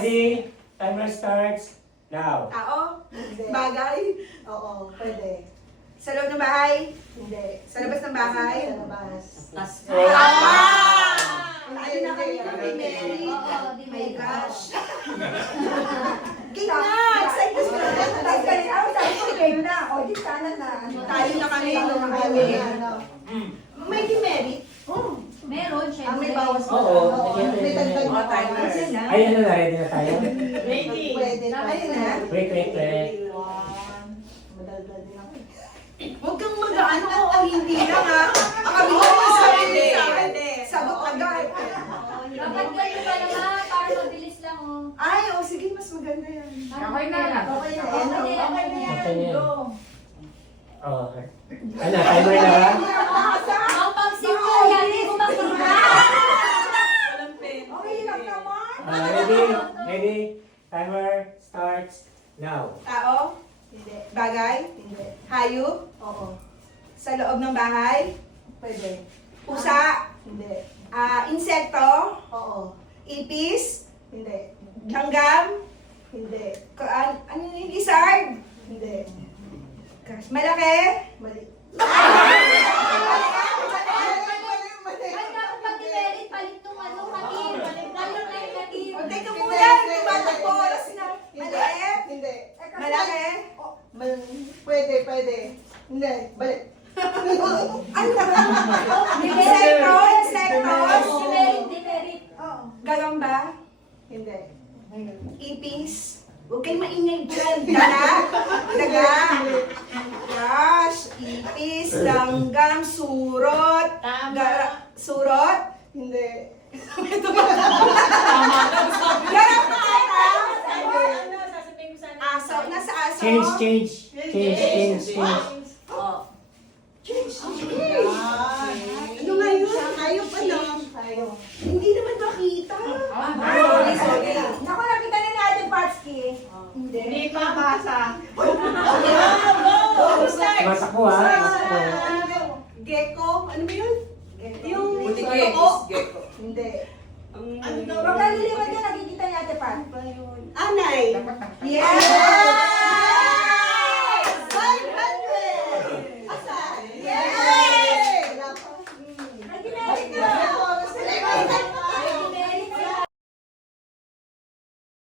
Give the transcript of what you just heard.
Ready? Timer starts now. Tao? Hindi. Bagay? Oo, pwede. Sa loob ng bahay? Hindi. Sa labas ng bahay? Sa labas. Tayo na kami ng Mary. Oo, Oh di my ba? gosh. Game na! Excited ka na. Sabi ko, game na. O, di sana na. Tayo na kami. May demerit? Meron, Ang syempre. may bawas na. Oo, May dagdag Oo, na. timer. Ay, ano na? Ready na tayo? Pwede na. Ayun na. Wait. Madaldal din ako. Huwag kang mag-ano o hindi lang ha. Ang kabila mo sa akin. Sagot agad. Dapat ganito pa naman, para mabilis lang, oh. Ay, oh, sige, mas maganda yan. Okay na lang. Okay na. Okay na yan. Okay na yan. Oh, okay. Ano, timer na ba? Ang pag-simula yan, hindi ko makita. Okay lang naman. Ready? Timer starts now. Tao? Hindi. Bagay? Hindi. Hayop? Oo. Sa loob ng bahay? Pwede. Pusa? Hindi. Insekto? Oo. Ipis? Hindi. Langgam? Hindi. Ano yung lizard? Hindi. Malaki? Mali. Ay, dapat pag nimerit, palit nung ano, katin. Lalo na yung katin. O, teka muna. Tumatakbo. Oras na. Maliit? Hindi. Malaki? Pwede. Hindi. Balik. Ano na? Insekto? Insektos? Demerit. Gagamba? Hindi. Ipis? Huwag kayong maingay dyan. Daga? Gosh. Ipis, langgam, surot. Surot? Hindi. Garap na kayo. Aso. Nasa aso? Change. Ano nga yun? Hayop ano? Tayo.